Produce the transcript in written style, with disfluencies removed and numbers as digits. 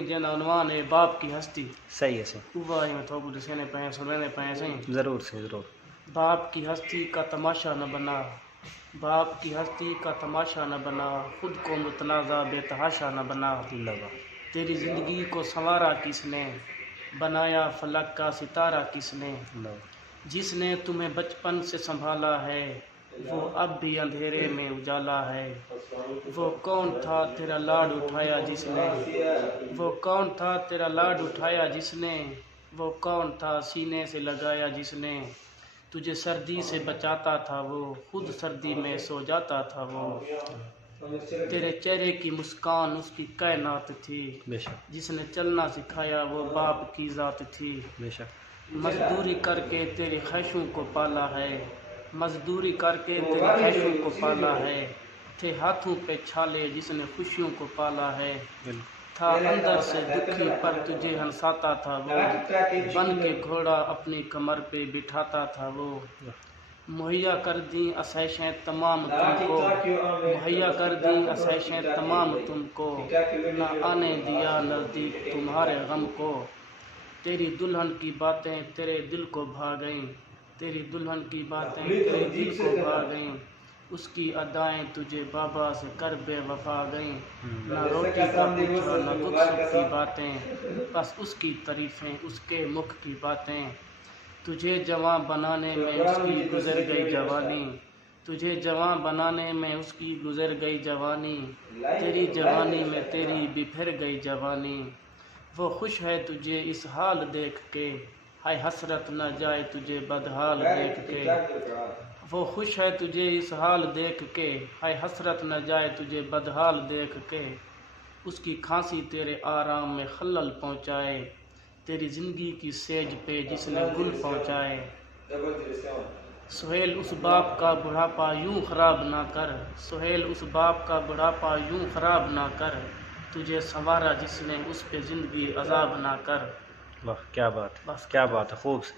جن عنوان ہے باپ کی ہستی صحیح ہے سی وہ میں تو دسنے پے سننے پے سہیں ضرور سی ضرور باپ کی ہستی کا تماشا نہ بنا، باپ کی ہستی کا تماشا نہ بنا، خود کو متنازع بے تحاشا نہ بنا۔ اللہ تیری زندگی کو سنوارا کس نے، بنایا فلک کا ستارہ کس نے، اللہ جس نے تمہیں بچپن سے سنبھالا ہے وہ اب بھی اندھیرے میں اجالا ہے۔ وہ کون تھا تیرا لاڈ اٹھایا جس نے، وہ کون تھا تیرا لاڈ اٹھایا جس نے، وہ کون تھا سینے سے لگایا جس نے، تجھے سردی سے بچاتا تھا وہ خود سردی میں سو جاتا تھا وہ۔ تیرے چہرے کی مسکان اس کی کائنات تھی، بے شک جس نے چلنا سکھایا وہ باپ کی ذات تھی۔ بے شک مزدوری کر کے تیری خواہشوں کو پالا ہے، مزدوری کر کے تیری خواہشوں کو پالا ہے، تھے ہاتھوں پہ چھالے جس نے خوشیوں کو پالا ہے۔ بالکل تھا اندر سے دکھی پر تجھے ہنساتا تھا وہ، بن کے گھوڑا اپنی کمر پہ بٹھاتا تھا وہ۔ مہیا کر دیں آسائشیں تمام تم کو، مہیا کر دیں آسائشیں تمام تم کو، نہ آنے دیا نزدیک تمہارے غم کو۔ تیری دلہن کی باتیں تیرے دل کو بھا گئیں، تیری دلہن کی باتیں تیرے دل کو بھا گئیں، اس کی ادائیں تجھے بابا سے کر بے وفا گئیں۔ نہ روٹی کا پوچھا نہ دکھ سکھ کی باتیں، بس اس کی تعریفیں اس کے مکھ کی باتیں۔ تجھے جواں بنانے میں اس کی گزر گئی جوانی، تجھے جواں بنانے میں اس کی گزر گئی جوانی، تیری جوانی میں تیری بپھر گئی جوانی۔ وہ خوش ہے تجھے اس حال دیکھ کے، ہائے حسرت نہ جائے تجھے بدحال دیکھ کے۔ وہ خوش ہے تجھے اس حال دیکھ کے، ہائے حسرت نہ جائے تجھے بدحال دیکھ کے۔ اس کی کھانسی تیرے آرام میں خلل پہنچائے، تیری زندگی کی سیج پہ جس نے گل پہنچائے۔ سہیل اس باپ کا بڑھاپا یوں خراب نہ کر، سہیل اس باپ کا بڑھاپا یوں خراب نہ کر، تجھے سنوارا جس نے اس پہ زندگی عذاب نہ کر۔ واہ کیا بات ہے، بس کیا بات ہے، خوب سے